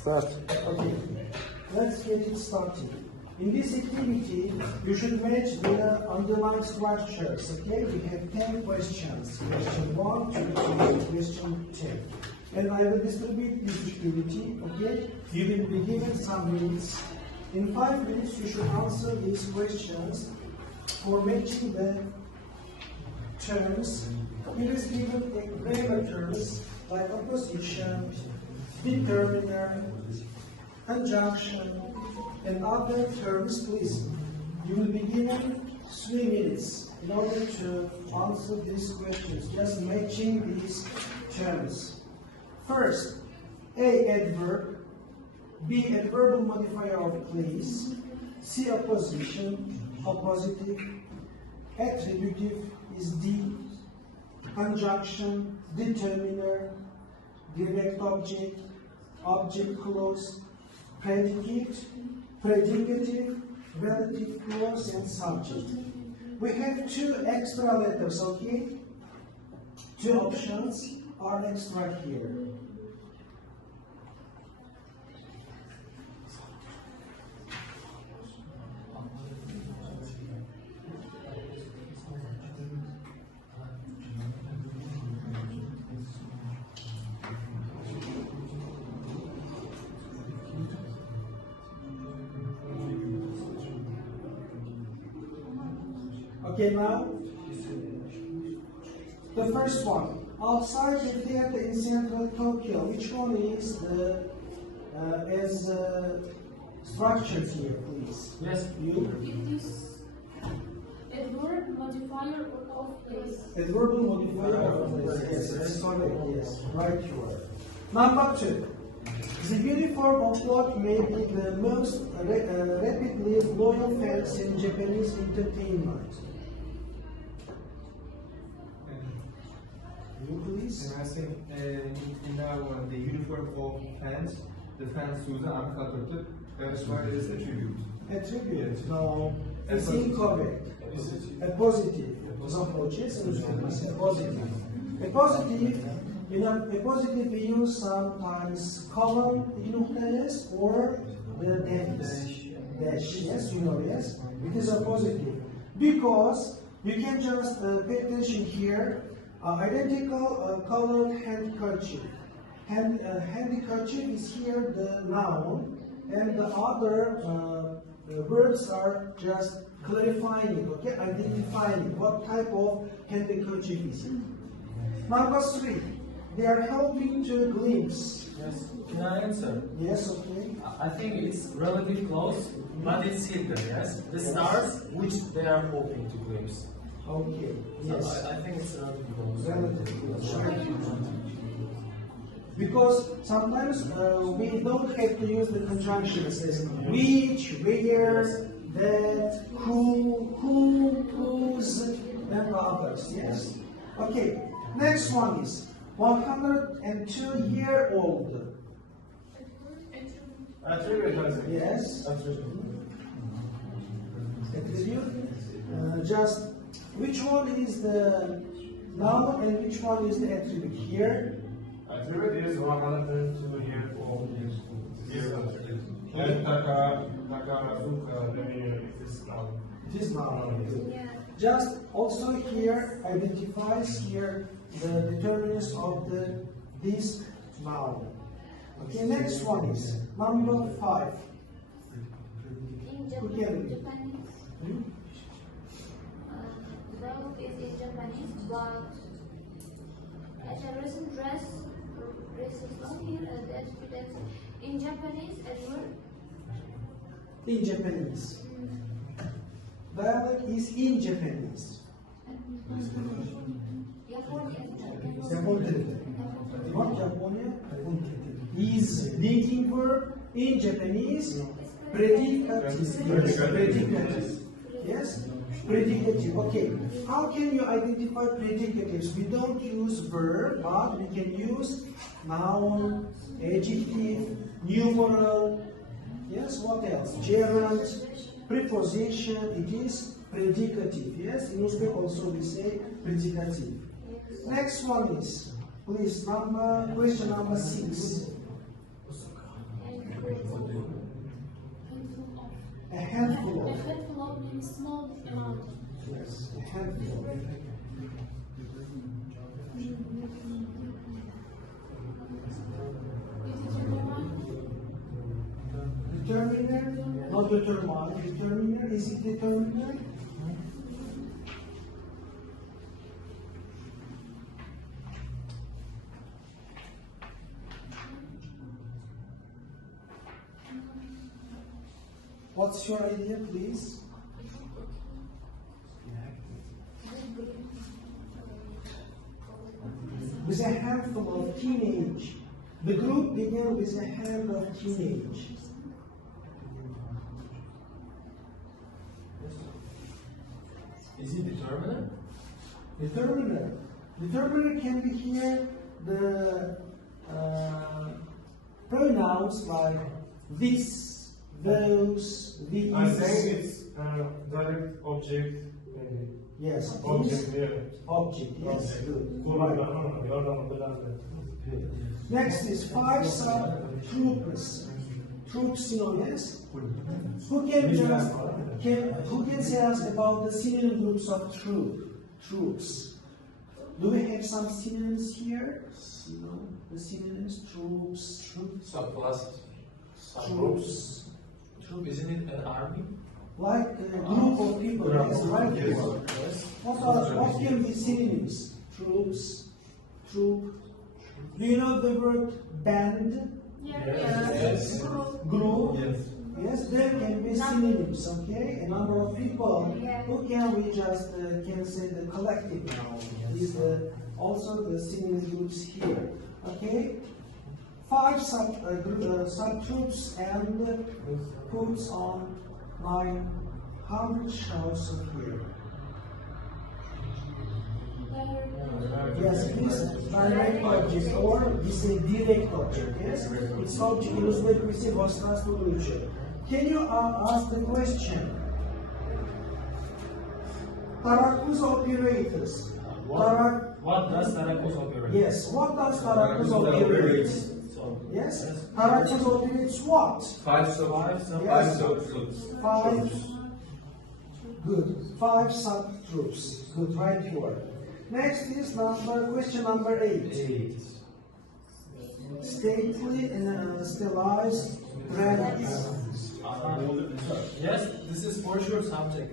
Start. Okay, let's get it started. In this activity, you should match the underlying structures. Okay, we have 10 questions. Question 1, 2, 3, question 10. And I will distribute this activity. Okay, you will be given some minutes. In 5 minutes, you should answer these questions for matching the terms. Here is given grammar terms like opposition, determiner, conjunction, and other terms. Please, you will be given 3 minutes in order to answer these questions, just matching these terms. First, A, adverb, B, adverbial modifier of place, C, opposition, oppositive, attributive is D, conjunction, determiner, direct object, object clause, predicate, predicative, relative clause, and subject. We have 2 extra letters, okay? 2 options are extra here. Okay, now, the first one. Outside the theater in central Tokyo, which one is the structured here, please? Yes. You? It is adverb modifier of place. Adverbial modifier of place. Yes, that's correct. Yes, right you are. Number 2. The uniform of cloth may be the most rapidly loyal fans in Japanese entertainment. You please. And I think in now the uniform of fans, the fans use the arkalıktır. That's why it is attribute. Attribute. No, it's incorrect. A positive. A positive. A positive. In a positive we use sometimes colon nucleus or the dash. Yes, you know, yes. It is a positive. Because you can just pay attention here. Identical colored handkerchief. Handkerchief is here the noun, and the other verbs are just clarifying it, okay? Identifying what type of handkerchief is it. Number 3, they are helping to glimpse. Yes. Can I answer? Yes, okay. I think it's relatively close, but it's hidden, yes? The stars, which they are hoping to glimpse. Okay, yes. So I think it's relatively close. Relatively. Because sometimes we don't have to use the conjunctions as which, where, that, who, whose, and others. Yes. Okay. Next one is 102-year-old. Attribute. Yes. Attribute. Just which one is the noun and which one is the attribute here? Attribute is 102-year-old. And N.A.Rasulovning is noun. It is noun. Yeah. Just also here identifies here the determinants of this noun. Okay, next one is number 5. In Who can- Japanese, verb is in Japanese, but as a recent dress is not here. That's in Japanese adverb. In Japanese. Dialect is in Japanese. Japonia. Not Japonia. Is linking verb in Japanese. Predicative. Yes? Predicative. Okay. How can you identify predicatives? We don't use verb, but we can use noun, adjective, numeral. Yes, what else? Gerund, preposition. It is predicative. Yes, in Uzbek also we say predicative. Next one is, please, question number 6. handful A of. handful of means small amount. Yes, a handful of. Determiner, not determine. Determiner, is it determiner? What's your idea, please? With a handful of teenage. The group began with a hand of teenage. Is it determinant? Determiner. Determiner can be here the pronouns like this, those, these. I think it's direct object. Yes, it is. Object, yeah. Object, yes, Object. good. Good. Right. Next is 5 sub-troops. Troops synonyms. Who can say us about the synonym groups of troops? Do we have some synonyms here? No, the synonyms troops. Subclass. Troops. Troop, isn't it an army? Like a group of people, yes, right? Yes. What can be synonyms? Troops, troop. Do you know the word band? Yes. Group? Yes. Yes, there can be synonyms, okay? A number of people who can we just can say the collective noun. Is also the synonym groups here, okay? 5 subtroops and puts on 900 shows here. Yes, it is direct object or we say direct object. Yes, it's object in Uzbek we say vostrasluvljuče. Can you ask the question? Tarakuz operators. What does Tarakuz operate? Yes, what does Tarakuz operate? Yes, Tarakuz operates what? 5 subtroops. 5. Good. 5 subtroops. Good, right word. Next is question number 8. Stately and stylized predicates. Yes, this is for sure subject.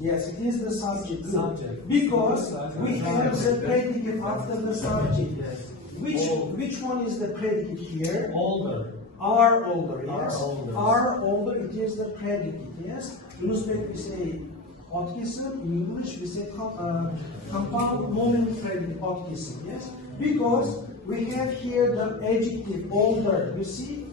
Yes, it is the subject. Good. Subject. Because we have the predicate after the subject. Yes. Which one is the predicate here? Older. Are older, yes. Are older. Are older, it is the predicate, yes. In Uzbek we say otkisim, in English we say compound nominal predicate otkisim, yes. Because we have here the adjective older, you see.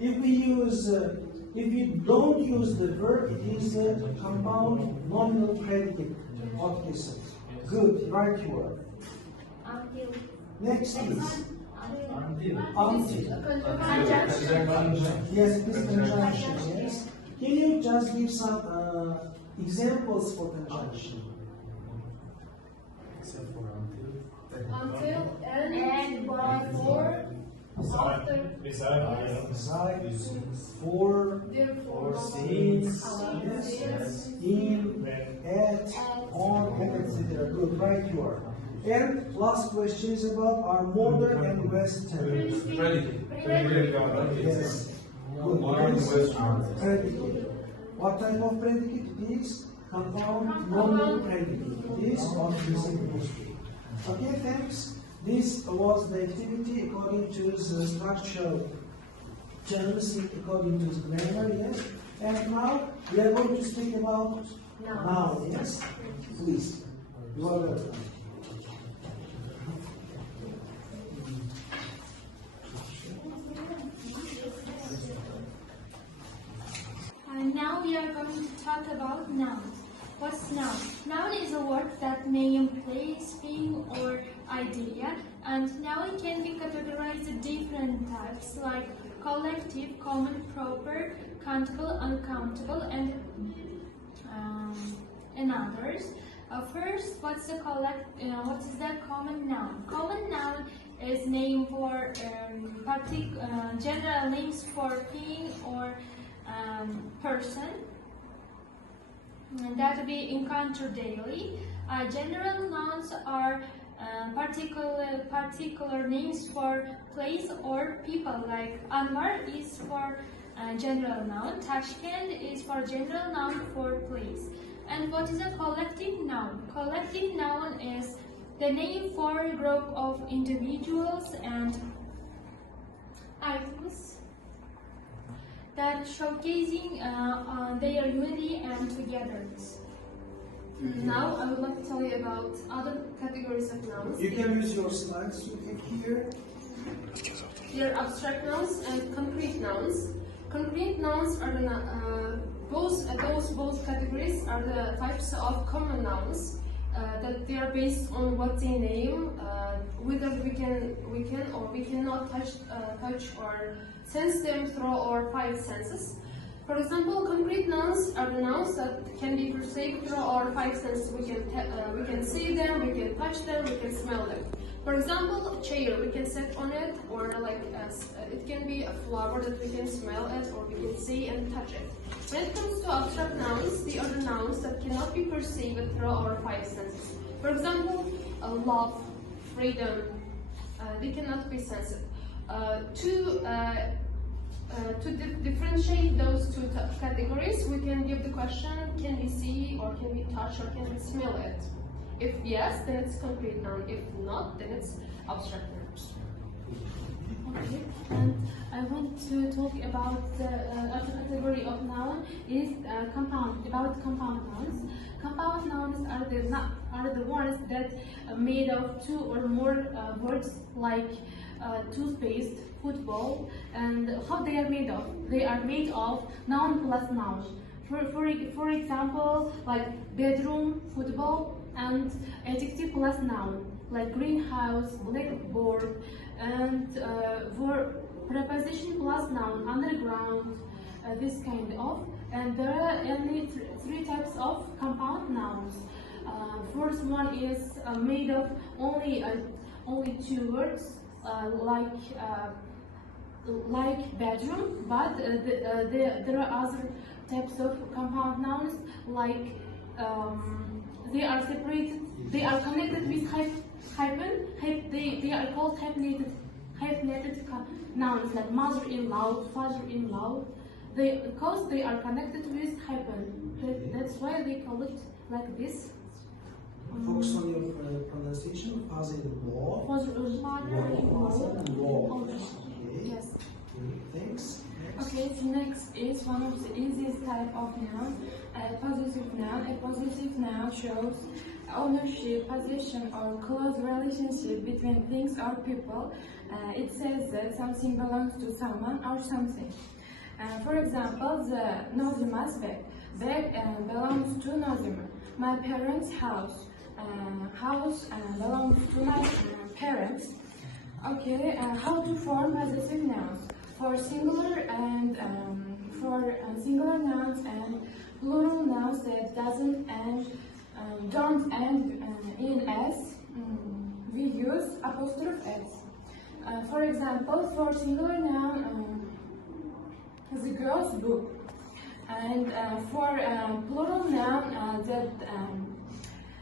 If we don't use the verb, it is a compound nominal predicate otkisim. Good, right word. Until. Next is Until. Yes, it is conjunction, yes. Can you just give some examples for conjunction? Except for until. Until And by for after Beside, for, therefore since, yes, in, at, on, etc. Good, right you are. And last question is about our modern and western. Predicate. Yes. Good. Modern and western. Predicate. What type of predicate it is? Compound nominal predicate. It is what we say mostly. Okay, thanks. This was the activity according to the structural terms, according to the grammar, yes. And now we are going to speak about noun, yes. Please. You are welcome. Now we are going to talk about nouns. What's noun? Noun is a word that name, place, thing, or idea, and noun can be categorized in different types like collective, common, proper, countable, uncountable, and others. First, what is the common noun? Common noun is name for general names for thing or person. that we encounter daily. General nouns are particular names for place or people, like Anwar is for general noun, Tashkent is for general noun for place. And what is a collective noun? Collective noun is the name for a group of individuals and items that showcasing their unity and togetherness. Now I would like to tell you about other categories of nouns. You can use your slides to click here. There are abstract nouns and concrete nouns. Concrete nouns are the both categories are the types of common nouns that they are based on what they name, whether we can or we cannot touch or sense them through our five senses. For example, concrete nouns are the nouns that can be perceived through our five senses. We can see them, we can touch them, we can smell them. For example, chair, we can sit on it, or it can be a flower that we can smell it, or we can see and touch it. When it comes to abstract nouns, they are the nouns that cannot be perceived through our five senses. For example, love, freedom, they cannot be sensed. To differentiate those two categories, we can give the question, can we see or can we touch or can we smell it? If yes, then it's concrete noun. If not, then it's abstract nouns. Okay, and I want to talk about the other category of noun is compound nouns. Compound nouns are the ones that are made of two or more words, like toothpaste, football, and how they are made of. They are made of noun plus noun. For example, like bedroom, football, and adjective plus noun, like greenhouse, blackboard, and preposition plus noun, underground, this kind of. And there are only three types of compound nouns. First one is made of only two words, like bedroom, but there are other types of compound nouns, like they are separated, they are connected with hyphen. They are called hyphenated nouns, like mother-in-law, father-in-law. Because they are connected with hyphen. That's why they call it like this. Focus on your pronunciation. Father-in-law. Father-in-law. Yes. Thanks. Okay, so next is one of the easiest type of noun, a possessive noun. A possessive noun shows ownership, possession, or close relationship between things or people. It says that something belongs to someone or something. For example, the Nazima's bag belongs to Nazima. My parents' house belongs to my parents. Okay, how to form possessive nouns? For singular and singular nouns and plural nouns that don't end in s, we use apostrophe s. For example, for singular noun, the girl's book, and for plural noun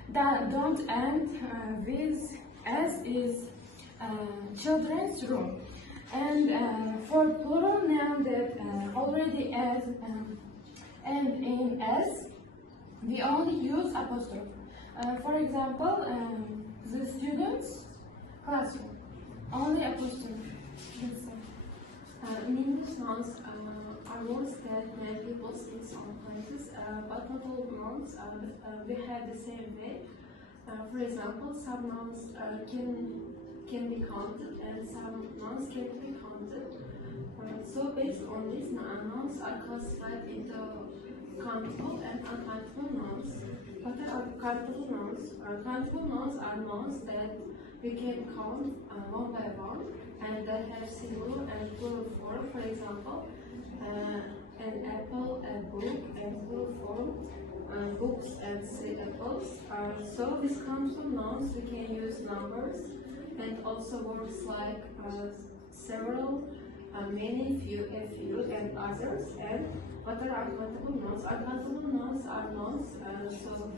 that don't end with s is children's room. And for plural noun that already end in s, we only use apostrophe. For example, the students' classroom, only apostrophe. Meaningless nouns are words that many people in some places, but not all nouns behave the same way. For example, some nouns can be counted and some nouns can't be counted. So based on this, nouns are classified into countable and uncountable nouns. What are countable nouns? Countable nouns are nouns that we can count one by one and that have singular and plural form. For example, an apple, a book, and plural form, books and 3 apples. So these countable nouns we can use numbers and also words like several, many, few, a few, and others. And what are uncountable nouns? Uncountable nouns are nouns, so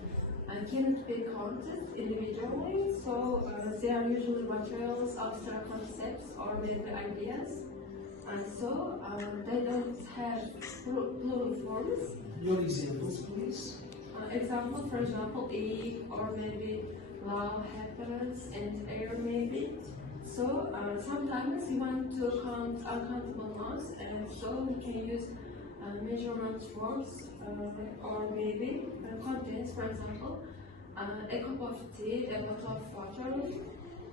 cannot be counted individually. So they are usually materials, abstract concepts, or maybe ideas. And so they don't have plural forms. Your examples, please. Example, for example, egg, or maybe love, happiness, and air, maybe. So sometimes you want to count uncountable nouns, and so we can use measurement forms, or maybe contents, for example, a cup of tea, a bottle of water,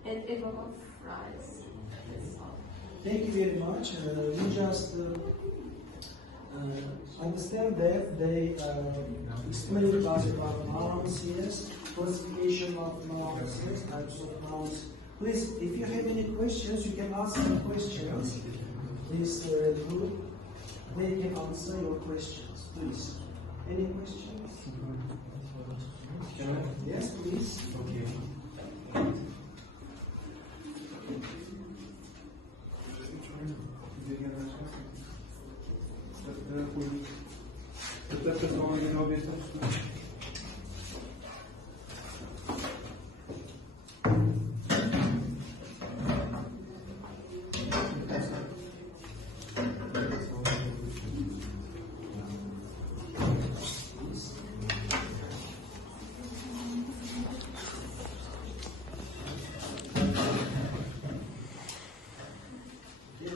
and a bowl of rice. That's all. Thank you very much. We just understand that they explained to us about nouns, yes, classification of nouns, yes, types of nouns. Please, if you have any questions, you can ask some questions. This group, they can answer your questions. Please. Any questions? Can I? Yes, please. Okay.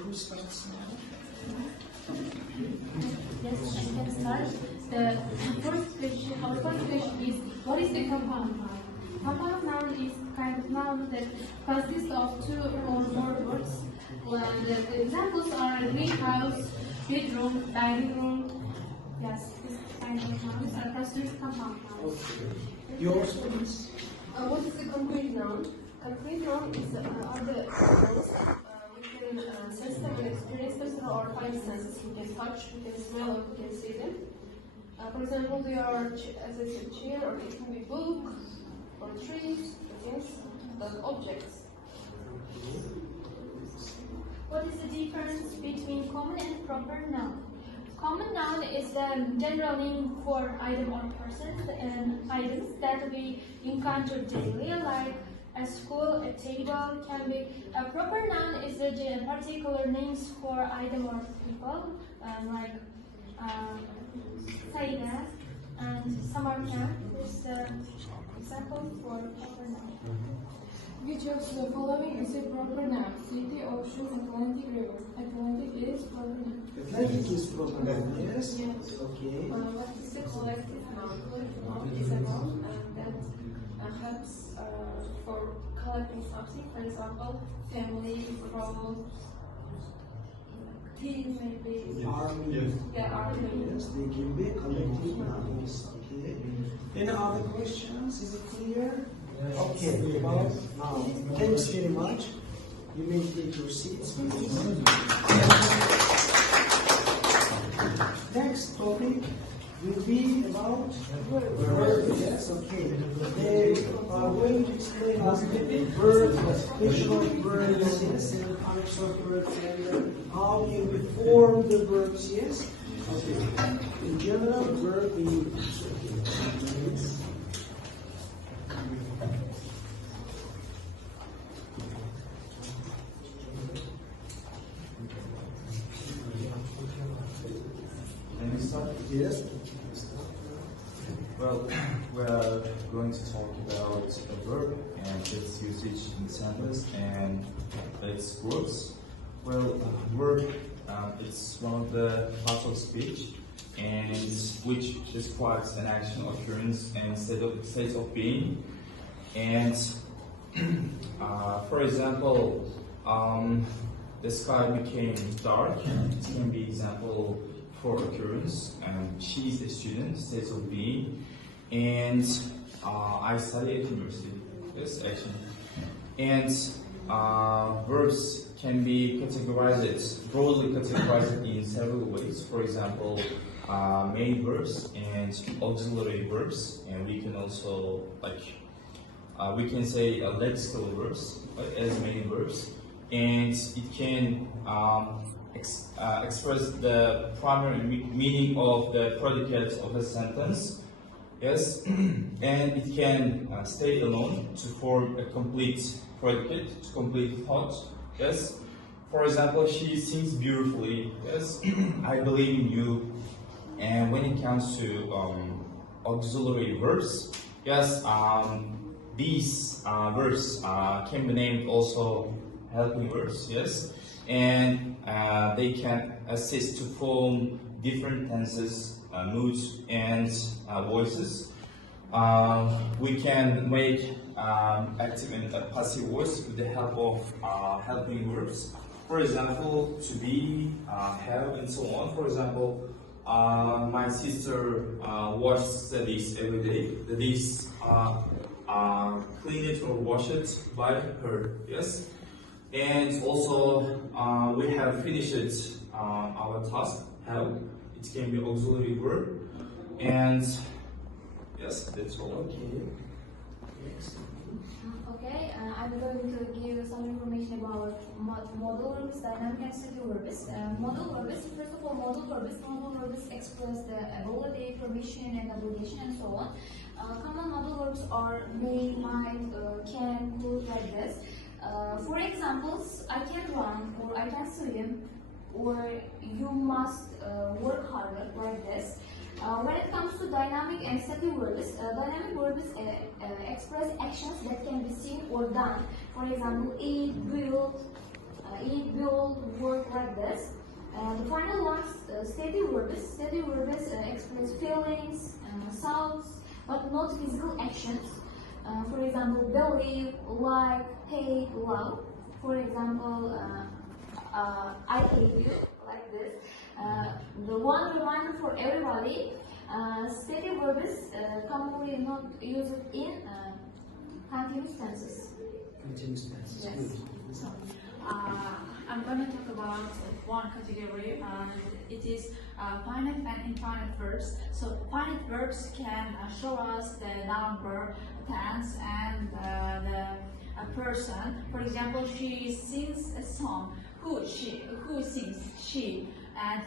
Who starts now? Yes, I can start. Our first question is, what is a compound noun? Compound noun is kind of noun that consists of two or more words. Well, the examples are greenhouse, bedroom, dining room. Yes, this kind of nouns are considered compound nouns. Okay. Yours, please. What is a concrete noun? Concrete noun is are the nouns we can sense them and experience them through our five senses. We can touch, we can smell, or we can see them. For example, they are, as I said, chair, or it can be book, or trees, things, objects. What is the difference between common and proper noun? Common noun is the general name for item or persons and items that we encounter daily, like a school, a table can be. A proper noun is the particular names for item or people, like Saida and Samarkand is the example for proper noun. Which of the following is a proper noun? City, ocean, Atlantic river. Atlantic is proper noun. Atlantic is proper noun, yes? Yes. Okay. What is a collective noun? Collective noun is a noun that helps for collecting something. For example, family, crowd, team, maybe. Army. Yes. Yeah, army. Yes, they can be collective nouns. Okay. Any other questions? Is it clear? Okay. About now. Thanks very much. You may take your seats, please. Next topic will be about verb. Yes, okay. They are going to explain us the verb, classification of verbs, yes, and types of verbs, and how you form the verbs, yes? Okay. In general, verb in English. Yes. Can we start? Yes. Well, we are going to talk about a verb and its usage in sentence and its groups. Well, verb, it's one of the parts of speech and which describes an action, occurrence, and state of being. And for example, the sky became dark. It can be example for occurrence. She is a student, state of being, and I study at university. This action. And verbs can be categorized, broadly categorized in several ways. For example, main verbs and auxiliary verbs, and we can also we can say lexical verbs as main verbs, and it can express the primary meaning of the predicate of a sentence. Yes, and it can stay alone to form a complete predicate, to complete thought. Yes, for example, she sings beautifully. Yes, I believe in you. And when it comes to auxiliary verbs, yes, these verbs can be named also helping verbs. Yes, and they can assist to form different tenses, moods, and voices. We can make active and passive voice with the help of helping verbs. For example, to be, have, and so on. For example, my sister washes the dish every day. The dish clean it or wash it by her. Yes, and also we have finished our task. Have, it can be auxiliary verb, and yes, that's all. Okay. Next. Okay, I'm going to give some information about modal verbs, dynamic and static verbs. Modal verbs, first of all, modal verbs express the ability, permission, and obligation, and so on. Common modal verbs are may, might, can, could, like this. For examples, I can run, or I can swim, or you must work harder, like this. When it comes to dynamic and static verbs, dynamic verbs express actions that can be seen or done. For example, eat, build, work, like this. The final ones, static verbs. Static verbs express feelings, sounds, but not physical actions. For example, believe, like, hate, love. For example, I hate you, like this. The one reminder for everybody, static verbs commonly not used in continuous tenses. Continuous tenses. Yes. Good. I'm going to talk about one category, and it is finite and infinite verbs. So finite verbs can show us the noun, verb, tense, and the person. For example, she sings a song. Who sings? She. And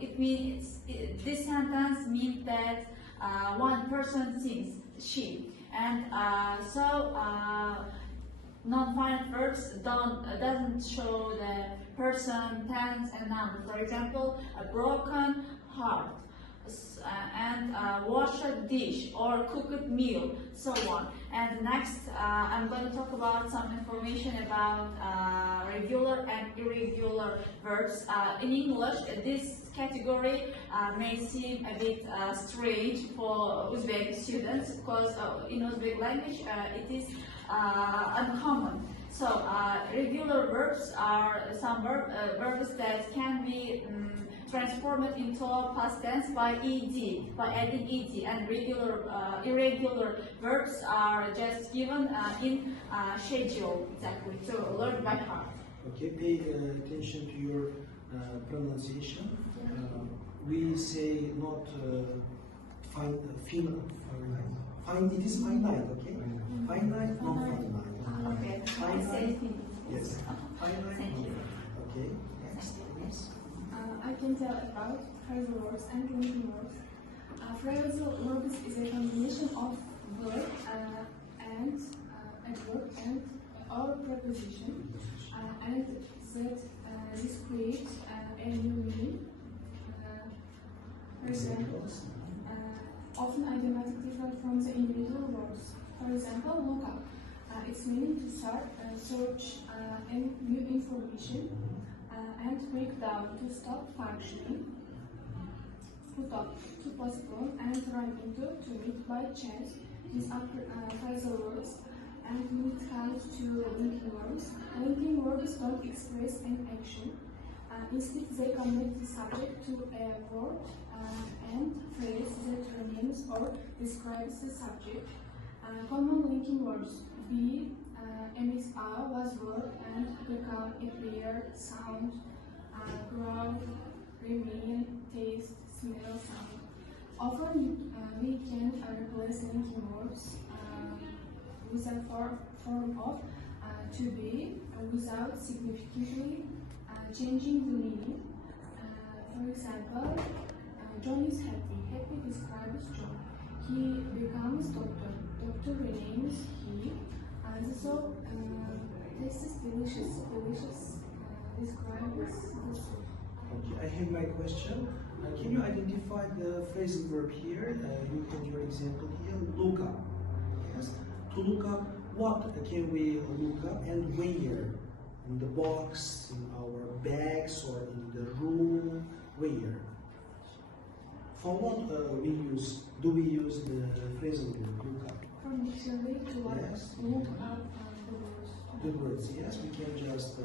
it means this sentence means that one person sings, she. And non-finite verbs doesn't show the person, tense, and number. For example, a broken heart, and wash a dish or cook a meal, so on. And next, I'm going to talk about some information about regular and irregular verbs. In English, this category may seem a bit strange for Uzbek students because in Uzbek language it is uncommon. So regular verbs are some verbs that can be transformed into past tense by ed, by adding ed, and irregular verbs are just given in schedule, exactly, to learn by heart. Okay, pay attention to your pronunciation. We say not finite. It is finite, okay? Finite, not finite. Okay, Finite. Yes. Finite. Thank you. Okay. Next, please. I can tell about phrasal verbs and linking verbs. Phrasal verbs is a combination of verb and adverb and or preposition, and that this creates a new meaning. For example, often idiomatic different from the individual verbs. For example, look up. Its meaning to start, search new information, and break down, to stop functioning, put up, to postpone, and run into, to meet by chance. These are phrasal verbs, and when it comes to linking verbs don't express an action. Instead, they connect the subject to a word and phrase that remains or describes the subject. Common linking words: be, MSR was verb, and become, appear, sound, grow, remain, taste, smell, sound. Often we can replace linking words with a form of to be without significantly changing the meaning. For example, John is happy. Happy describes John. He becomes doctor. Doctor renames he. So this is delicious. Delicious describes the soup. Okay, I have my question. Can you identify the phrasal verb here? You can your example here. Look up. Yes. To look up, what can we look up and where? In the box, in our bags, or in the room? Where? For what do we use the phrasal verb look up? From dictionary to what? Yes. Look up the words. The words, yes. We can just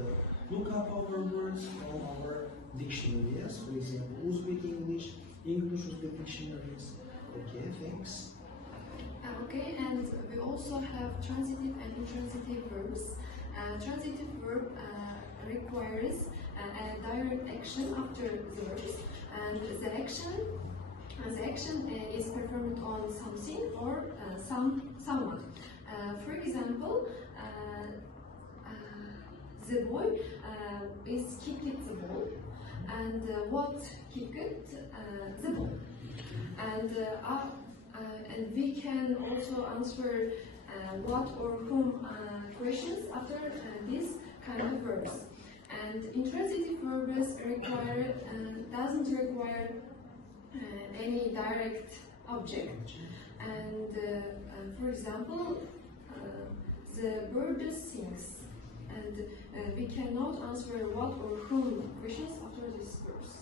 look up our words from our dictionary, yes. For example, Uzbek English, English Uzbek dictionaries. Okay, thanks. Okay, and we also have transitive and intransitive verbs. Transitive verb requires a direct action after the verbs, and the action is performed on something or someone. For example, the boy is kicked the ball, and what kicked the ball, and we can also answer what or whom questions after this kind of verbs. And intransitive verbs doesn't require any direct object. And for example, the bird sings, and we cannot answer what or whom questions after this verse.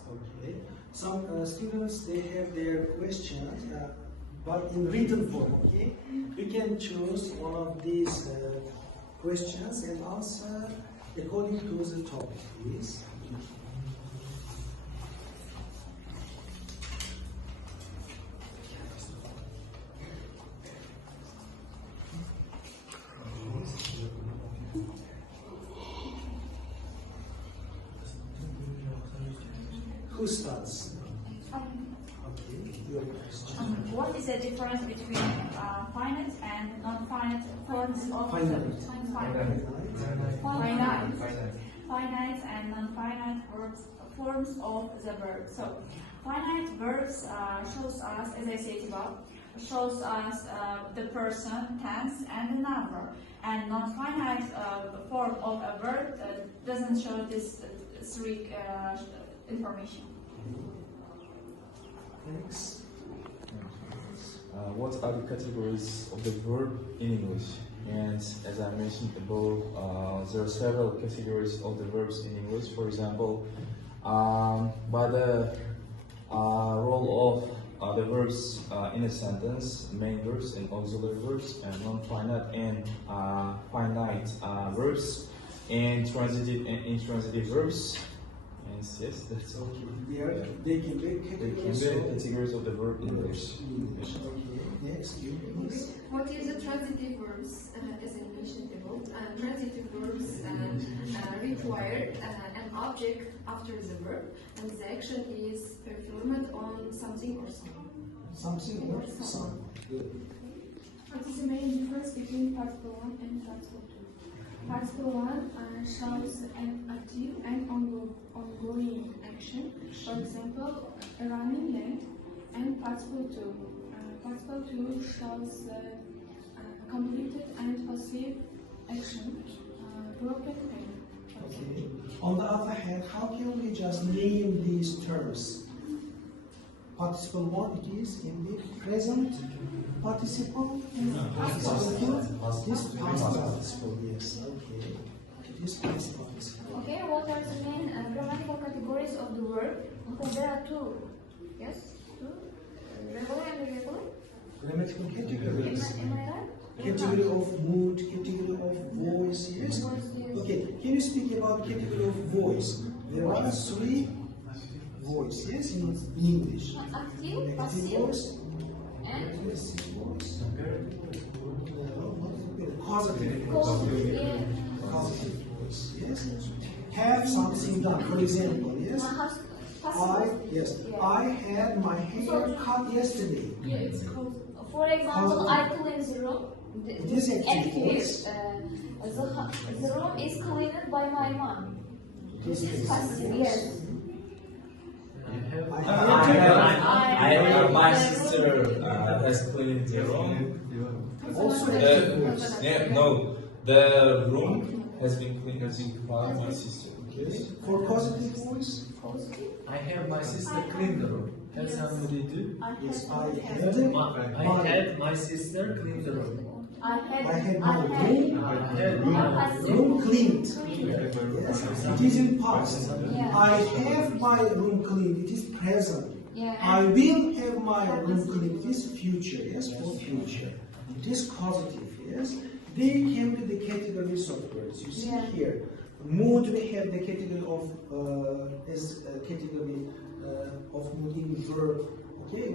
Okay. Some students, they have their questions, but in written form. Okay. You can choose one of these questions and answer according to the topic, please. Who starts? Okay, your question. What is the difference between finite and non-finite forms of Finite. Finite and non-finite forms of the verb. So, finite verbs shows us, as I said above, shows us the person, tense, and the number. And non-finite form of a verb doesn't show this three information. Thanks. What are the categories of the verb in English? And as I mentioned above, there are several categories of the verbs in English. For example, by the role of the verbs in a sentence, main verbs and auxiliary verbs, and non-finite and finite verbs, and transitive and intransitive verbs. Yes, that's all. They can be categories of the verb in English. Okay, next, you. What is the transitive verbs? As I mentioned above, transitive verbs require an object after the verb, and the action is performed on something or someone. Something or someone. What is the main difference between participle 1 and participle 2? Participle 1 shows an active and ongoing action, for example, a running length, and participle 2. Participle 2 shows completed and passive action, broken pen. Okay. On the other hand, how can we just name these terms? Participle 1, it is in the present participle. Participle 2, this past participle, yes, okay. It is past participle. Okay, what are the main grammatical categories of the verb? Because there are two. Yes? Two? Regular and irregular? Grammatical categories. Am I right? Category of mood, category of voice, yes? Okay, can you speak about category of voice? There are three voice, yes, in English. Active, Negative passive, voice, and passive voice, causative voice. causative. Yeah. Causative voice, yes. Have something done, for example, yes. I had my hair cut yesterday. Yeah, it's called. For example, I cleaned the room. It is active voice. The room is cleaned by my mom. This is passive, yes. My sister has cleaned the room. Also, the room has been cleaned by my sister. okay. For positive voice, I have my sister clean the room. Can somebody do? yes, I I had my sister clean the room. I had my room cleaned. Yes, it is in past. I have my room cleaned. It is present. I will have my room cleaned. It is future. Yes, for future. It is positive. Yes, they can be the categories of words. You see here. Mood, we have the category of of mood in verb. Okay,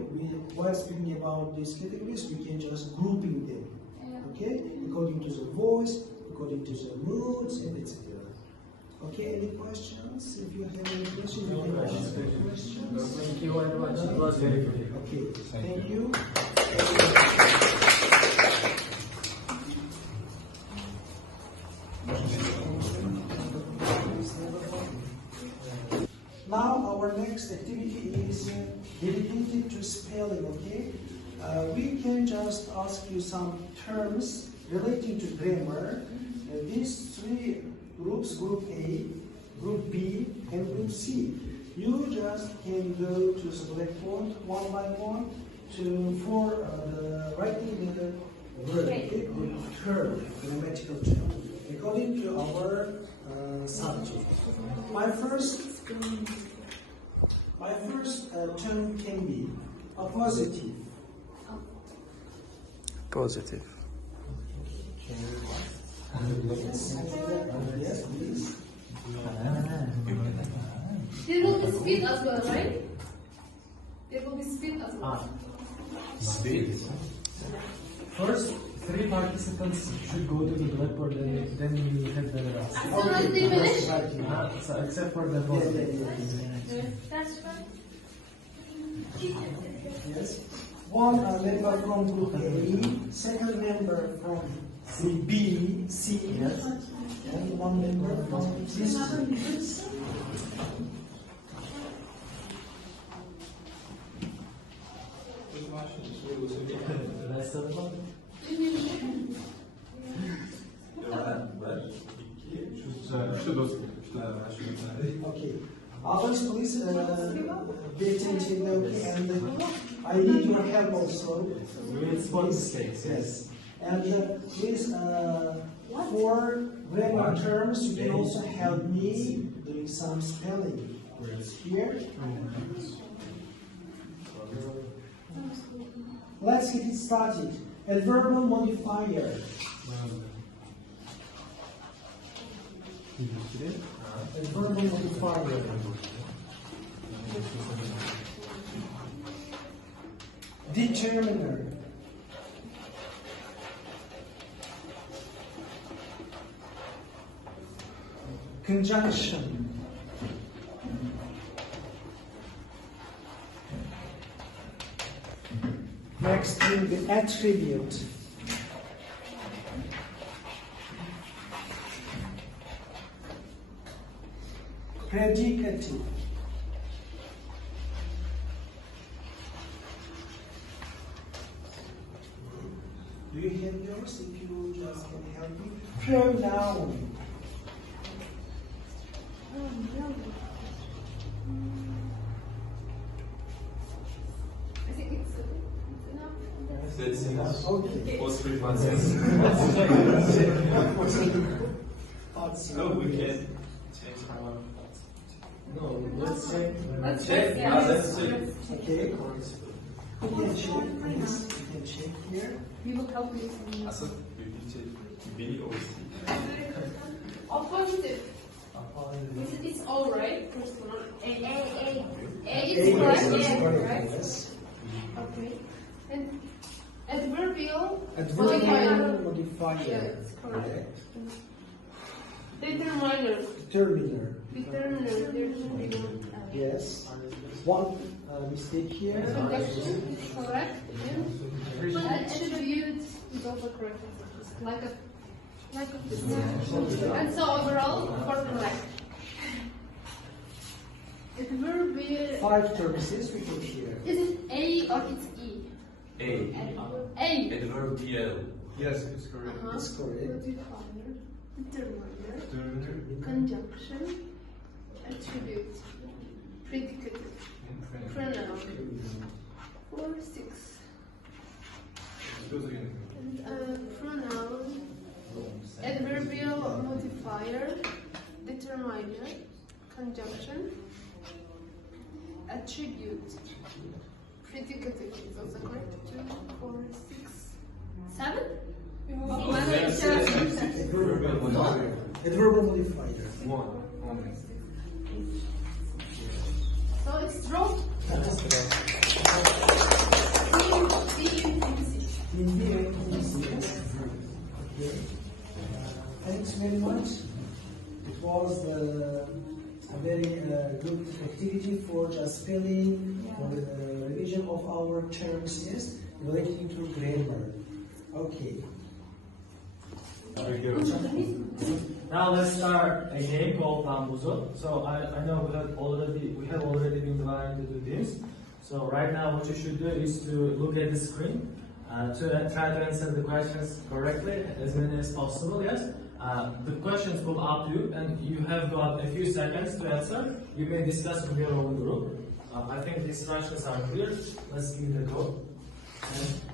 while speaking about these categories, we can just grouping them. Okay, according to the voice, according to the moods, and etc. Okay, any questions? If you have any questions, you can ask questions. Thank you very much. It was very good. Okay, thank you. Now our next activity is dedicated to spelling, okay? We can just ask you some terms relating to grammar. These three groups, Group A, Group B, and Group C. You just can go to the blackboard one by one for the writing the word, okay? The term, grammatical term, according to our subject. My first term can be a positive. Positive. Yes, please. There will be speed as well, right? There will be speed as well. Speed. First, 3 participants should go to the blackboard and then you have the rest. As soon as they finish? So except for the voice. That's fine. Yes. One member from Group A, second member from B, C, yes, and one member from this. Okay. Others, please pay attention, and I need your help also. We'll spot mistakes. Yes. And please, for grammar terms, you can also help me doing some spelling words here. Let's get it started. A verbal modifier. A verbal modifier. Determiner. Conjunction. Next will be attribute. Predicative. Do you have yours? If you just can help me. Pronoun. I think it's enough. That's enough. Okay. What's 3 months? No, we can change our. No, let's check. Let's check. check. Let's check. Okay. You can check, please. You can check here. We will calculate. Asıl B or C? Positive. It's all right. First one. A A is correct. is Yeah, correct, right. yes. Okay. And adverbial Adverbial modifier. modifier. Yeah, it's correct. Determiner. Determiner. Determiner. Yes. One mistake here. Conjunction is correct. And attribute is also correct. Like Like this. And so overall, formula. It will be. 5 terms we put here. Is it A or it's E? A. A. Adverbial. Yes, it's correct. That's correct. Determiner, conjunction, attribute, predicate, pronoun. 4, 6. Pronoun, adverbial modifier, determiner, conjunction, attribute, predicative. Is also correct? 2, 4, 6, 7? Adverbial modifier. 1 only. So it's dropped. Okay. Thanks very much. It was a very good activity for just spelling, for the revision of our terms, yes, relating to grammar. Okay. Very good. Now let's start a game called Bamboozle. So I know we have already been divided into teams. So right now what you should do is to look at the screen to try to answer the questions correctly, as many as possible, yes? The questions will up to you and you have got a few seconds to answer. You may discuss with your own group. I think the instructions are clear. Let's give it a go.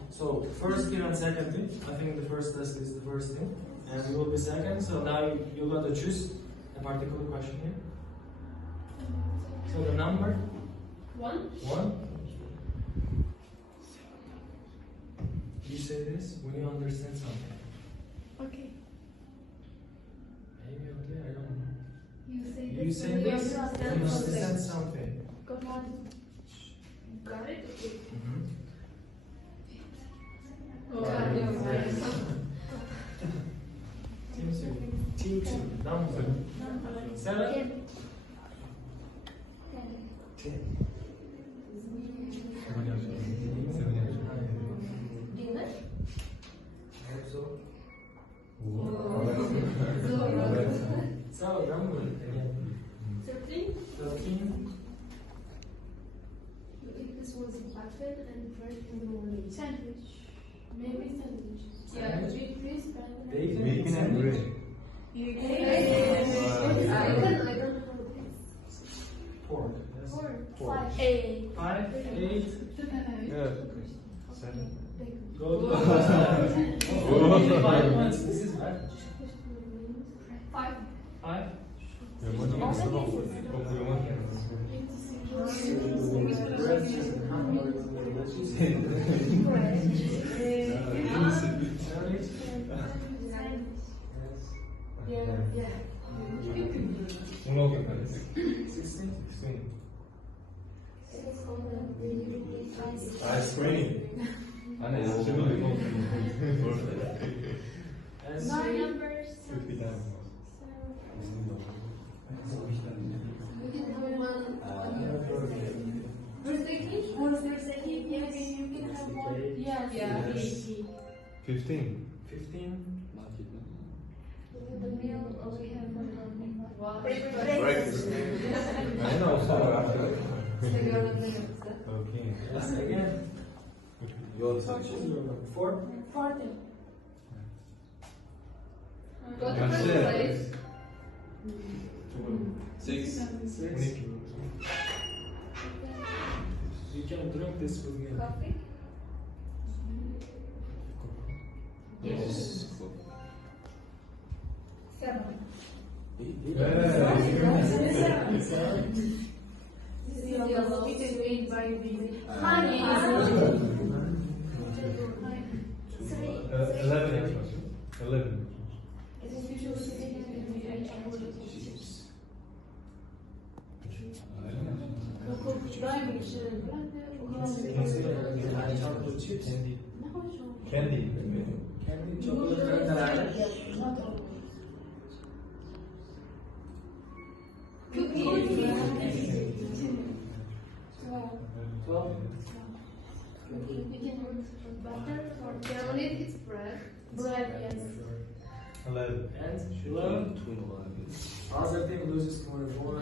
So first team and second team. I think the first test is the first team. And you will be second. So now you got to choose a particular question here. So the number? 1. 1. You say this when you understand something. Okay. Maybe okay, I don't know. You say You say this when you understand something. Got it? Okay. Team 2. Number 7. 10. Dinner? So number 13. 13. If this was impacted and bread in the morning. Sandwich. Maybe sandwich. Yeah. Bacon. Bacon and bread. I don't know this. Pork. Yes. 4. 5. 8. 5. 8. Yeah. 7. Go to 5 points. This is right. 5. 5. Uno que parece. 16. 16. Ice cream. Anne, şimdi de Nine numbers. 50 times. Yeah. 15. 15. The meal we have Breakfast. I know, so after. Okay. Yes, again. Your 4. 40. Go to first place. 6. 6. You can drink this with me. Coffee? Yes. 7. It is made by the Honey. 11. 11. It is usually Chocolate chips. Candy. Candy, chocolate, and butter or lemonade. It's bread. Bread, yes. 11. And 11. Other team loses more and more.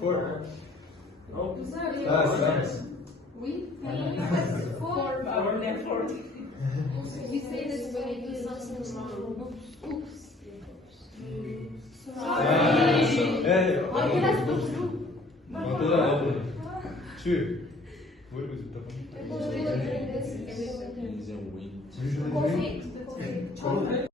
Four. Oh, Last. We Four. we say this when we do something wrong. Oops. Hey. Okay, let's go. Two. Coffee.